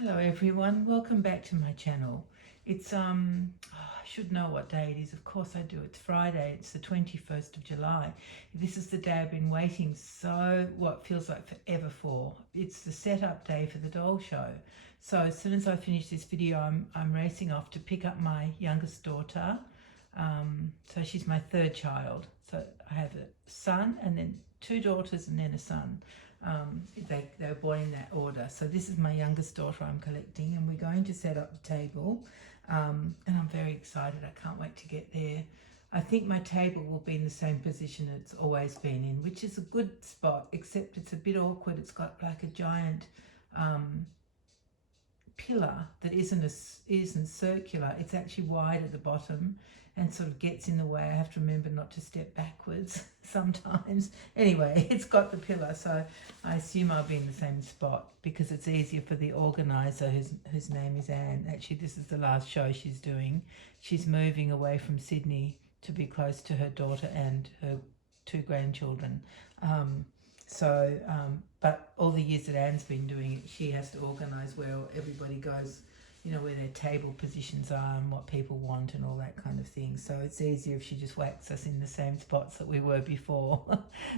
Hello everyone, welcome back to my channel. It's I should know what day it is. Of course I do. It's Friday. It's the 21st of July. This is the day I've been waiting what feels like forever for. It's the setup day for the doll show. So as soon as I finish this video, I'm racing off to pick up my youngest daughter. So she's my third child. So I have a son and then two daughters and then a son. They were born in that order. So this is my youngest daughter I'm collecting, and we're going to set up the table, and I'm very excited. I can't wait to get there. I think my table will be in the same position it's always been in, which is a good spot, except it's a bit awkward. It's got like a giant pillar that isn't circular. It's actually wide at the bottom and sort of gets in the way. I have to remember not to step backwards sometimes. Anyway, it's got the pillar, so I assume I'll be in the same spot because it's easier for the organizer, whose name is Anne. Actually, this is the last show she's doing. She's moving away from Sydney to be close to her daughter and her two grandchildren. But all the years that Anne's been doing it, she has to organise where everybody goes, where their table positions are and what people want and all that kind of thing. So it's easier if she just whacks us in the same spots that we were before.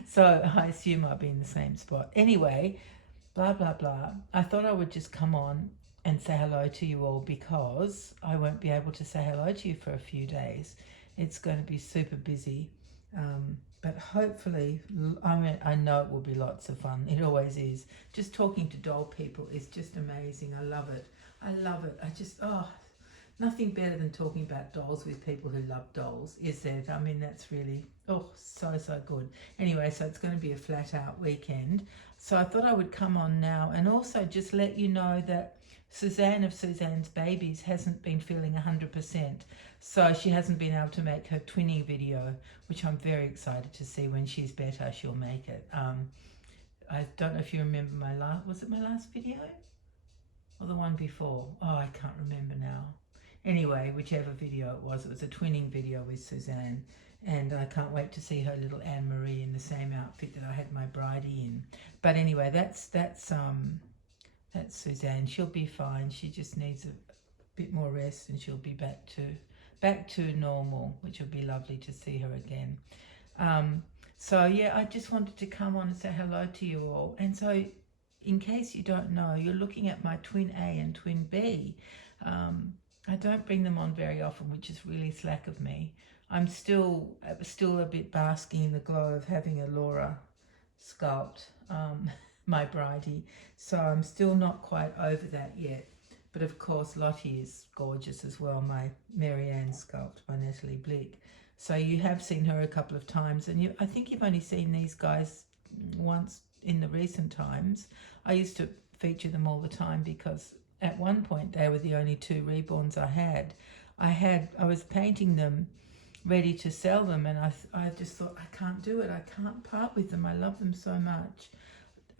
So I assume I'll be in the same spot. Anyway, blah, blah, blah. I thought I would just come on and say hello to you all because I won't be able to say hello to you for a few days. It's going to be super busy. But hopefully, I know it will be lots of fun. It always is. Just talking to doll people is just amazing. I love it. I love it. Nothing better than talking about dolls with people who love dolls, is there? I mean, that's really, so good. Anyway, so it's going to be a flat out weekend. So I thought I would come on now and also just let you know that Suzanne of Suzanne's Babies hasn't been feeling 100%. So she hasn't been able to make her twinning video, which I'm very excited to see. When she's better, she'll make it. I don't know if you remember was it my last video? Or the one before? Oh, I can't remember now. Anyway, whichever video it was a twinning video with Suzanne. And I can't wait to see her little Anne-Marie in the same outfit that I had my bridie in. But anyway, that's Suzanne. She'll be fine. She just needs a bit more rest and she'll be back to normal, which will be lovely to see her again. So yeah, I just wanted to come on and say hello to you all. And so in case you don't know, you're looking at my twin A and twin B. I don't bring them on very often, which is really slack of me. I'm still a bit basking in the glow of having a Laura sculpt, my bridie. So I'm still not quite over that yet. But of course, Lottie is gorgeous as well, my Marianne sculpt by Natalie Blick. So you have seen her a couple of times, and I think you've only seen these guys once in the recent times. I used to feature them all the time because at one point they were the only two reborns I had. I was painting them ready to sell them, and I just thought, I can't do it. I can't part with them. I love them so much.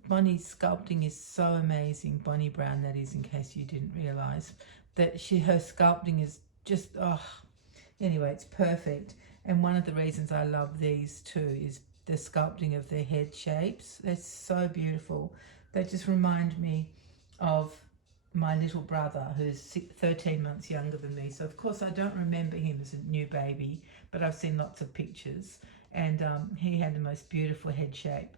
Bonnie's sculpting is so amazing. Bonnie Brown, that is, in case you didn't realise. Her sculpting is just, anyway, it's perfect. And one of the reasons I love these too is the sculpting of their head shapes. They're so beautiful. They just remind me of my little brother, who's 13 months younger than me. So of course I don't remember him as a new baby, but I've seen lots of pictures, and he had the most beautiful head shape.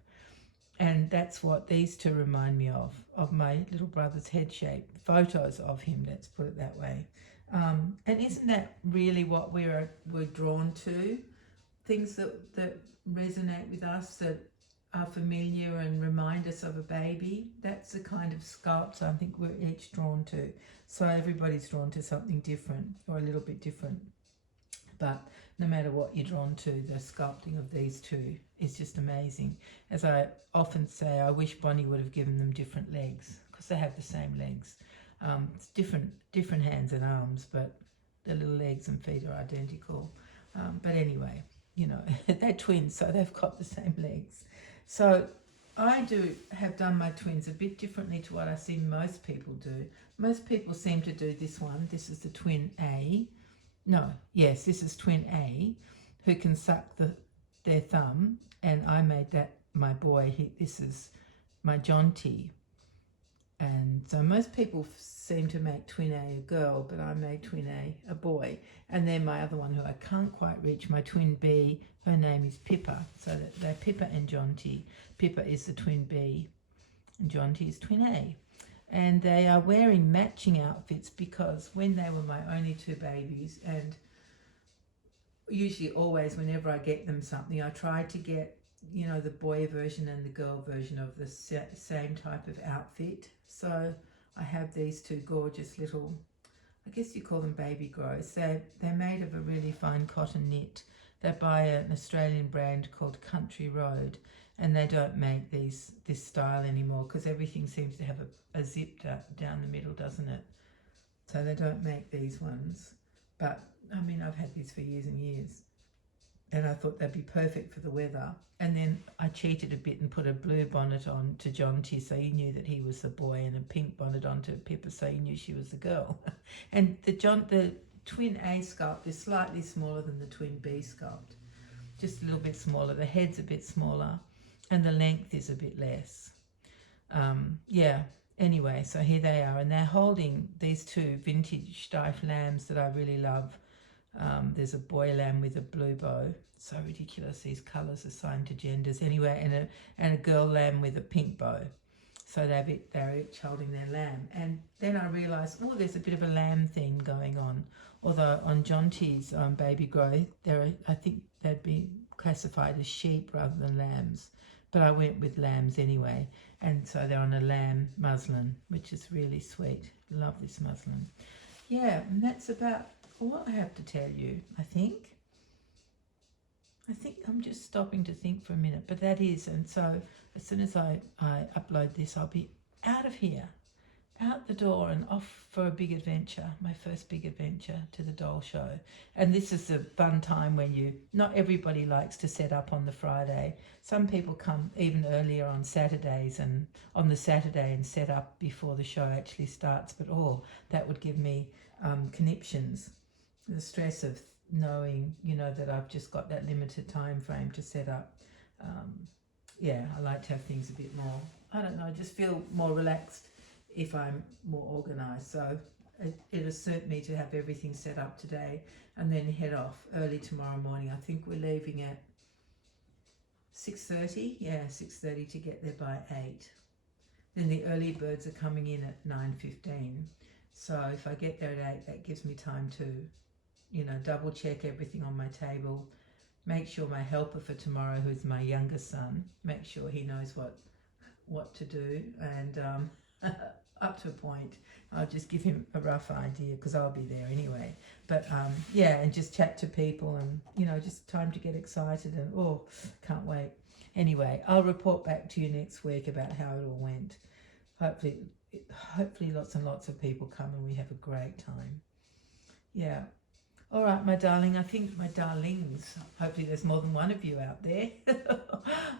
And that's what these two remind me of my little brother's head shape. Photos of him, let's put it that way. And isn't that really what we're drawn to? Things that resonate with us, that are familiar and remind us of a baby. That's the kind of sculpts I think we're each drawn to. So everybody's drawn to something different, or a little bit different. But no matter what you're drawn to, the sculpting of these two is just amazing. As I often say, I wish Bonnie would have given them different legs, because they have the same legs. It's different hands and arms, but the little legs and feet are identical. But anyway, they're twins, so they've got the same legs. So I have done my twins a bit differently to what I see most people do. Most people seem to do this one. This is the twin A. No, yes, this is twin A, who can suck their thumb, and I made that my boy. This is my Jonty, And so most people seem to make twin A a girl, but I made twin A a boy. And then my other one, who I can't quite reach, my twin B, her name is Pippa. So they're Pippa and Jonty. Pippa is the twin B and Jonty is twin A. And they are wearing matching outfits because when they were my only two babies, and usually always whenever I get them something, I try to get, you know, the boy version and the girl version of the same type of outfit. So I have these two gorgeous little, I guess you call them baby grows. They're made of a really fine cotton knit. They're by an Australian brand called Country Road, and they don't make this style anymore because everything seems to have a zip down the middle, doesn't it? So they don't make these ones. But I mean, I've had these for years and years, and I thought they'd be perfect for the weather. And then I cheated a bit and put a blue bonnet on to Jonty, so you knew that he was the boy, and a pink bonnet on to Pippa, so you knew she was the girl. And the twin A sculpt is slightly smaller than the twin B sculpt, just a little bit smaller. The head's a bit smaller, and the length is a bit less. Yeah. Anyway, so here they are, and they're holding these two vintage Steiff lambs that I really love. There's a boy lamb with a blue bow. So ridiculous, these colours assigned to genders. Anyway, and a girl lamb with a pink bow. So they're each holding their lamb. And then I realised, oh, there's a bit of a lamb theme going on. Although on Jonty's baby grow, I think they'd be classified as sheep rather than lambs. But I went with lambs anyway. And so they're on a lamb muslin, which is really sweet. Love this muslin. Yeah, and that's about all I have to tell you, I think. I'm just stopping to think for a minute, but that is. And so as soon as I upload this, I'll be out of here, out the door and off for a big adventure, my first big adventure to the doll show. And this is a fun time when not everybody likes to set up on the Friday. Some people come even earlier on Saturdays and on the Saturday and set up before the show actually starts. But that would give me conniptions, the stress of knowing, that I've just got that limited time frame to set up. Yeah, I like to have things a bit more, I don't know, I just feel more relaxed if I'm more organised. So it'll suit me to have everything set up today and then head off early tomorrow morning. I think we're leaving at 6:30. Yeah, 6:30 to get there by 8. Then the early birds are coming in at 9:15. So if I get there at 8, that gives me time to, double check everything on my table, make sure my helper for tomorrow, who's my youngest son, make sure he knows what to do, and up to a point, I'll just give him a rough idea because I'll be there anyway. But yeah, and just chat to people and, just time to get excited and, can't wait. Anyway, I'll report back to you next week about how it all went. Hopefully lots and lots of people come and we have a great time. Yeah. All right, my darling, I think my darlings, hopefully there's more than one of you out there.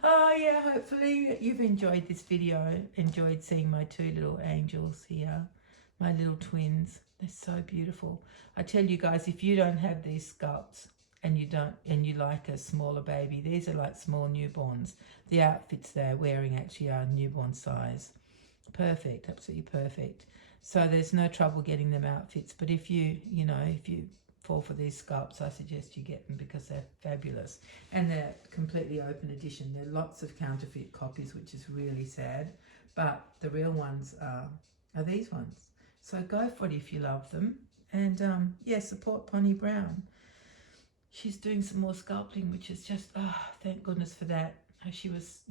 Oh yeah, hopefully you've enjoyed this video, enjoyed seeing my two little angels here, my little twins. They're so beautiful. I tell you guys, if you don't have these sculpts and you like a smaller baby, these are like small newborns. The outfits they're wearing actually are newborn size. Perfect, absolutely perfect. So there's no trouble getting them outfits, but if you fall for these sculpts, I suggest you get them because they're fabulous. And they're completely open edition. There are lots of counterfeit copies, which is really sad, but the real ones are these ones. So go for it if you love them. And yeah, support Bonnie Brown. She's doing some more sculpting, which is just, thank goodness for that. She was,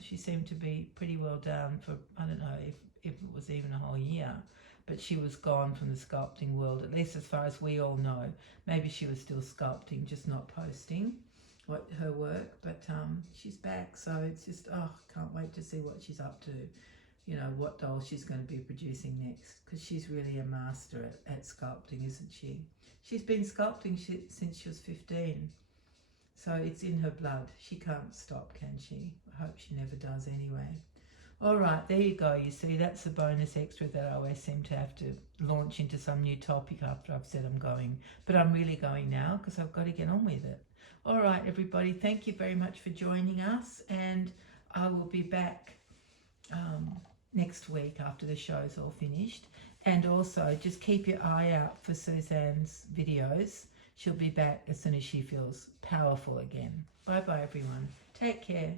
she seemed to be pretty well down for, I don't know if it was even a whole year. But she was gone from the sculpting world, at least as far as we all know. Maybe she was still sculpting, just not posting her work. But she's back, so it's just, can't wait to see what she's up to. What doll she's going to be producing next, because she's really a master at sculpting, isn't she? She's been sculpting since she was 15. So it's in her blood. She can't stop, can she? I hope she never does anyway. All right, there you go. You see, that's the bonus extra that I always seem to have to launch into some new topic after I've said I'm going. But I'm really going now because I've got to get on with it. All right, everybody, thank you very much for joining us. And I will be back next week after the show's all finished. And also just keep your eye out for Suzanne's videos. She'll be back as soon as she feels powerful again. Bye bye everyone. Take care.